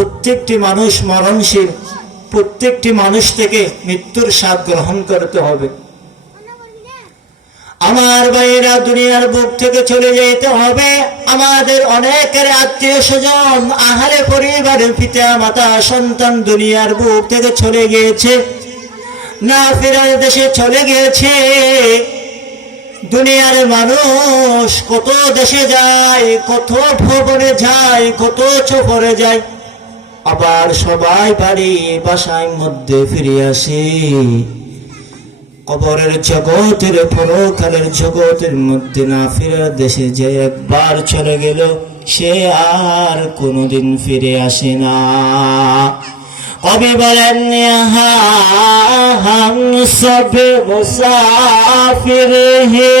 প্রত্যেকটি মানুষ মরণশীল, প্রত্যেকটি মানুষ থেকে মৃত্যুর স্বাদ গ্রহণ করতে হবে। আমার ভাইয়েরা, দুনিয়ার বুক থেকে চলে যেতে হবে। আমাদের অনেকের আত্মীয় স্বজন, আহারে পরিবারের পিতা মাতা সন্তান দুনিয়ার বুক থেকে চলে গিয়েছে, না ফেরার দেশে চলে গিয়েছে। দুনিয়ার মানুষ কত দেশে যায়, কত ভবনে যায়, কত চোপড়ে যায়, আবার সবাই বাড়ি বাসায় মধ্যে ফিরে আসে। কবরের জগতের, পরকালের জগতের মধ্যে না ফেরার দেশে যে একবার চলে গেল, সে আর কোনোদিন ফিরে আসে না। কবি বলেন, হাম সব মুসাফির হে,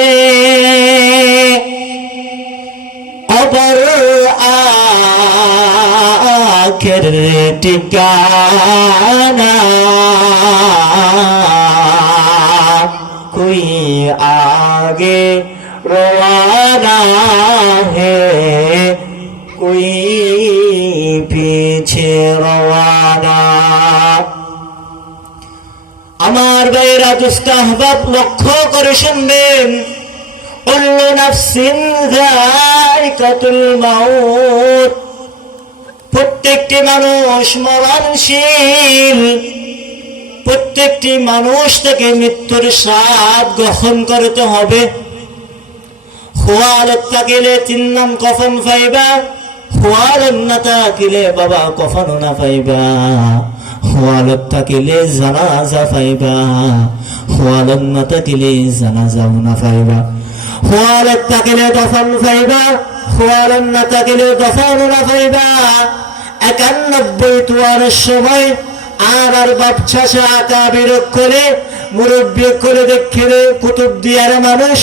কবর আখির ঠিকানা, कोई आगे रवाना है, कोई पीछे रवाना। আমার ভাইরা দুষ্ট আহবাব লক্ষ্য করে শুনবেন, কুল্লু নাফসিন যায়কাতুল মাউত, প্রত্যেকটি মানুষ মরণশীল, প্রত্যেকটি মানুষ থেকে মৃত্যুর স্বাদ গ্রহণ করতে হবে। খোয়ালত থাকিলে 3 নাম কফন পাইবা, খোয়ালত না থাকিলে বাবা কফনও না পাইবা। খোয়ালত থাকিলে জানাজা পাইবা, খোয়ালত না থাকিলে জানাজাও না পাইবা। খোয়ালত থাকিলে দফন পাইবা, খোয়ালত না থাকিলে দফনও না পাইবা। 91 তোয়ারের সময় আর বাচ্চা আঁকা বিরোধ করে, মুরব্বী করে দেখলে কুতুব দিয়ার মানুষ,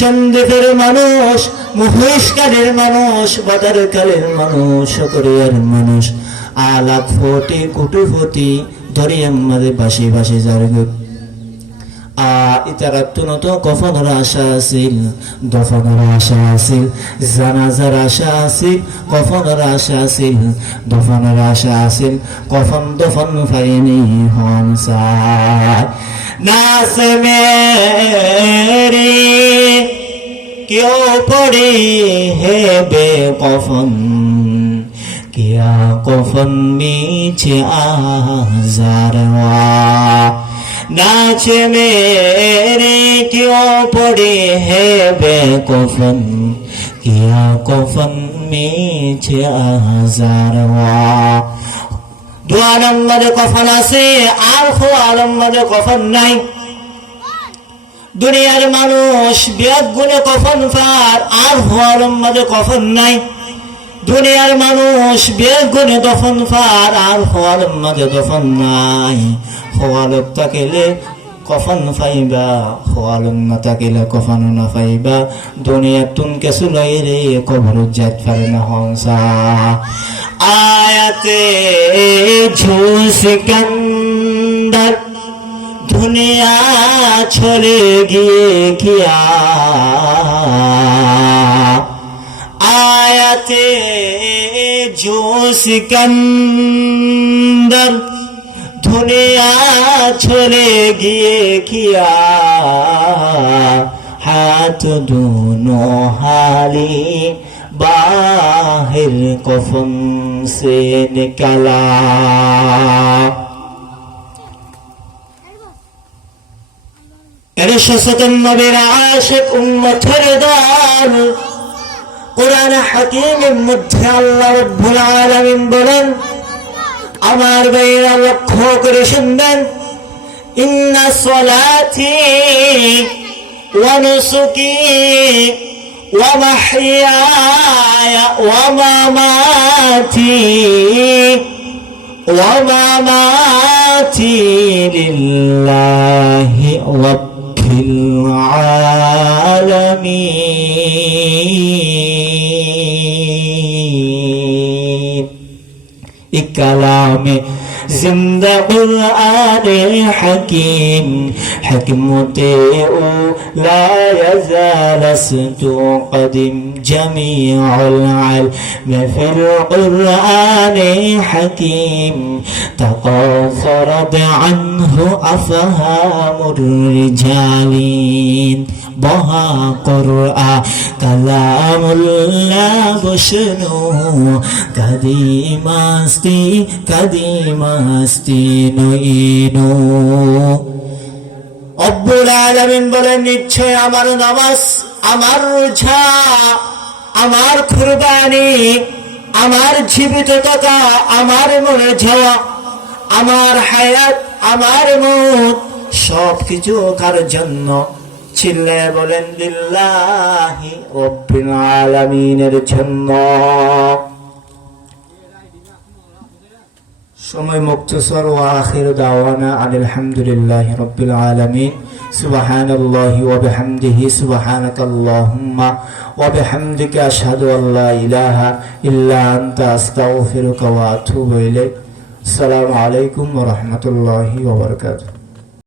সন্দেহের মানুষ, মহিষকালের মানুষ, বাদারকালের মানুষ, সকরিয়ার মানুষ, আলাপ ফটি কুটুফটি ধরে আমাদের বাসি বাসি যার ইতারাত নত কফনের আশা আছিল, দফনের আশা আছিল, জানাজার আশা আছিল, কফনের আশা আছিল, দফনের আশা আছিল, কফন দফন পাইনি হংসার। নাস মেরি क्यों पड़ी है बेकफन, किया कफन मीचे आज़ारवा। नाच मेरे क्यों पड़ी है बेकफन, किया कफन मीचे आज़ारवा। दो आलम मजे कफन आसे, आखो आलम मजे कफन नहीं। দুনিয়ার মানুষ বিয়াদ গুণে কফন পার, আর হওয়ালম মাঝে কফন নাই। দুনিয়ার মানুষ বিয়াদ গুণে দফন পার, আর হওয়ালম মাঝে দফন নাই। হওয়ালত থাকিলে কফন পাইবা, হওয়ালম না থাকিলে কফন না পাইবা। দুনিয়ার তুন কেসু লাই রে কবর যাত পারে না হংসা। আয়াতে ঝুসিকান্দার दुनिया छोड़ेगी क्या, आयते जो सिकंदर दुनिया छोड़ेगी क्या। हाथ दोनों हाली बाहर कफन से निकला। সচেতন নবীর আশিক উম্মতের দল, কোরআন হাকিমের মধ্যে আল্লাহ রাব্বুল আলামিন বলেন, আমার ভাইরা লক্ষ্য করে শুনবেন, ইন্না সলাতি ওয়া নুসুকি ওয়া মাহইয়ায়া ওয়া মামাতি ওয়া মামাতি লিল্লাহি العالمين। কালামে জিন্দা কুরআনে হাকিম হিকমতে ও লা ইয়াজালাস্তু কদিম জামিউল ইলম ফিল কুরআনে হাকিম তাকাসারাত আনহু আফহামুর রিজালিন বহা কুরআন কালামুল্লাহ বশনু কাদিমাস্তি নইনো। রব্বুল আলামিন বলেন, নিশ্চয় আমার নামাজ, আমার রোজা, আমার কুরবানি, আমার জীবিত থাকা, আমার মরে যাওয়া, আমার হায়াত, আমার মউত সবকিছু কার জন্য? চিল্লায়ে বলেন লিল্লাহি রাব্বিল আলামিনের জন্য। সময় মুক্তসর ওয়া আখির দাওয়ানা আলহামদুলিল্লাহি রাব্বিল আলামিন। সুবহানাল্লাহি ওয়া বিহামদিহি সুবহানাকাল্লাহুম্মা ওয়া বিহামদিকা আশহাদু আল্লা ইলাহা ইল্লা আনতা আস্তাগফিরুকা ওয়া আতুবু ইলাইক। আসসালামু আলাইকুম ওয়া রাহমাতুল্লাহি ওয়া বারাকাতুহু।